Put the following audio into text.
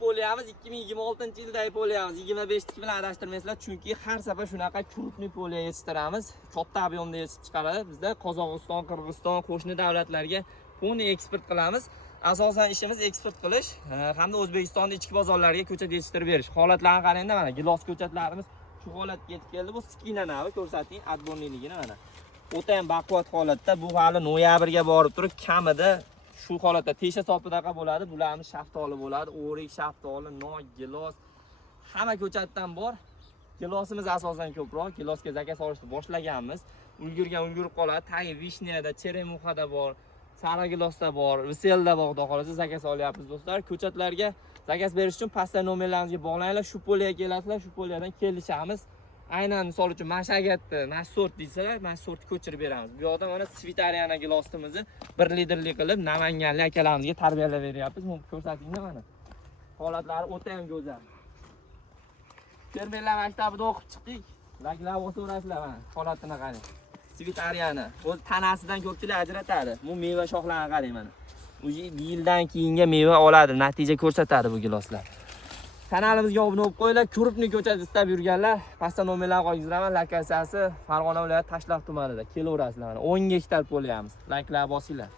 poliyamiz 2026-yildagi poliyamiz. 25 bilan adashtirmaysizlar, chunki har safar shunaqa krupniy poliya yetishtiramiz. Katta ob'yomda yetishib chiqaradi. Bizda Qozog'iston, Qirg'iziston, qo'shni davlatlarga poni eksport qilamiz. Asosan ishimiz eksport qilish hamda O'zbekistonning ichki bozorlariga ko'chat yetishtirib berish. Holatlarni qarangda, mana gilos ko'chatlarimiz shu holatga yetib keldi. Bu skina navi, ko'rsating, adbonliligini mana. O'ta ham baquvvat holatda. Bu hali noyabrga borib turib, kamida shu holatda tesha sopidaqa bo'ladi. Bularimiz shaftoli bo'ladi, o'rik, shaftoli, nok, gilos hamma ko'chatdan bor. Gilosimiz asosan ko'proq, gilosga zakaz olishni boshlaganmiz. Ulgurib qoladi. Tagi vishniyada, cheremuxada bor, sara gilosda bor, viselda bor, xudo xolasa zakaz olyapmiz do'stlar. Ko'chatlarga zakaz berish uchun pastda nomerlarimizga bog'langlar, shu poliyaga kelasizlar, shu poliyadan kelishamiz. Aynan misol uchun mashagatni, mana sort deysalar, mana sortni ko'chirib beramiz. Bu yoqda mana Svitariyana gilosimizni 1 litrli qilib Namanganlik akalarimizga tarbiyalab beryapmiz. Buni ko'rsatinglar mana. Holatlari o'ta ham go'zal. Fermerlar maktabida o'qib chiqdik. Laklab o'sirasizlar mana, holatini qarang. Svitariyana o'z tanasidan ko'pchilik ajratadi. Bu meva shoxlarini qarang mana. Bu yildan keyinga meva oladi, natija ko'rsatadi bu giloslar. Kanalimizga obuna bo'lib qo'yinglar. Krupniy ko'chat istab yurganlar, pastda nomerlarni qo'yingizlar. Lokatsiyasi Farg'ona viloyati Tashlaq tumanida. Kelaverasizlar mana. 10 gektar poliyamiz. Layklar bosinglar.